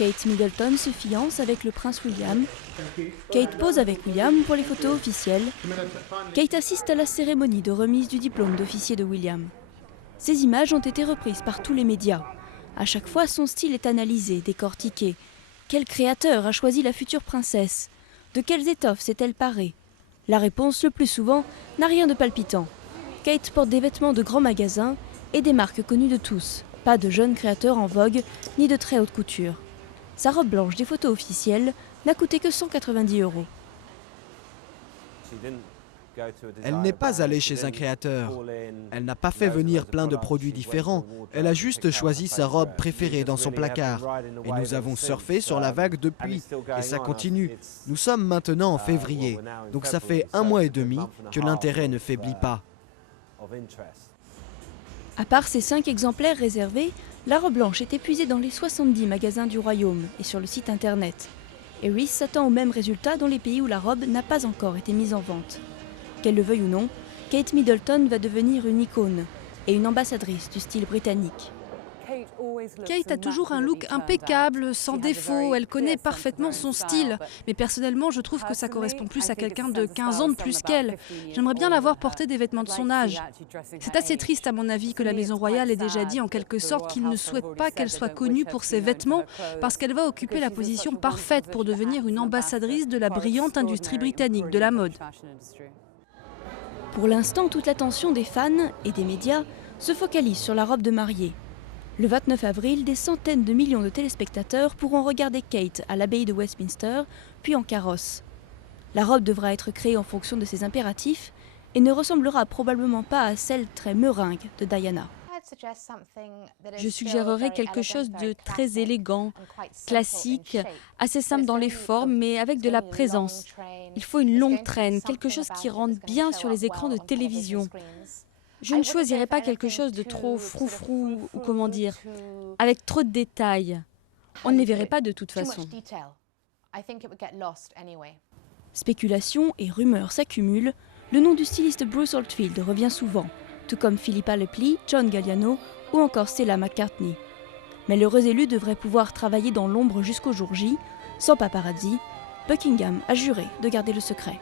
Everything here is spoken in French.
Kate Middleton se fiance avec le prince William. Kate pose avec William pour les photos officielles. Kate assiste à la cérémonie de remise du diplôme d'officier de William. Ces images ont été reprises par tous les médias. À chaque fois, son style est analysé, décortiqué. Quel créateur a choisi la future princesse? De quelles étoffes s'est-elle parée? La réponse, le plus souvent, n'a rien de palpitant. Kate porte des vêtements de grands magasins et des marques connues de tous. Pas de jeunes créateurs en vogue, ni de très haute couture. Sa robe blanche des photos officielles n'a coûté que 190 €. Elle n'est pas allée chez un créateur. Elle n'a pas fait venir plein de produits différents. Elle a juste choisi sa robe préférée dans son placard. Et nous avons surfé sur la vague depuis. Et ça continue. Nous sommes maintenant en février. Donc ça fait 1 mois et demi que l'intérêt ne faiblit pas. À part ces 5 exemplaires réservés, la robe blanche est épuisée dans les 70 magasins du royaume et sur le site internet. Harris s'attend au même résultat dans les pays où la robe n'a pas encore été mise en vente. Qu'elle le veuille ou non, Kate Middleton va devenir une icône et une ambassadrice du style britannique. Kate a toujours un look impeccable, sans défaut, elle connaît parfaitement son style. Mais personnellement, je trouve que ça correspond plus à quelqu'un de 15 ans de plus qu'elle. J'aimerais bien la voir porter des vêtements de son âge. C'est assez triste à mon avis que la Maison Royale ait déjà dit en quelque sorte qu'il ne souhaite pas qu'elle soit connue pour ses vêtements parce qu'elle va occuper la position parfaite pour devenir une ambassadrice de la brillante industrie britannique de la mode. Pour l'instant, toute l'attention des fans et des médias se focalise sur la robe de mariée. Le 29 avril, des centaines de millions de téléspectateurs pourront regarder Kate à l'abbaye de Westminster, puis en carrosse. La robe devra être créée en fonction de ses impératifs et ne ressemblera probablement pas à celle très meringue de Diana. Je suggérerais quelque chose de très élégant, classique, assez simple dans les formes, mais avec de la présence. Il faut une longue traîne, quelque chose qui rentre bien sur les écrans de télévision. Je ne choisirais pas quelque chose de trop froufrou, ou comment dire, avec trop de détails. On ne les verrait pas de toute façon. Spéculations et rumeurs s'accumulent, le nom du styliste Bruce Oldfield revient souvent, tout comme Philippa Lepley, John Galliano ou encore Stella McCartney. Mais l'heureux élu devrait pouvoir travailler dans l'ombre jusqu'au jour J, sans paparazzi. Buckingham a juré de garder le secret.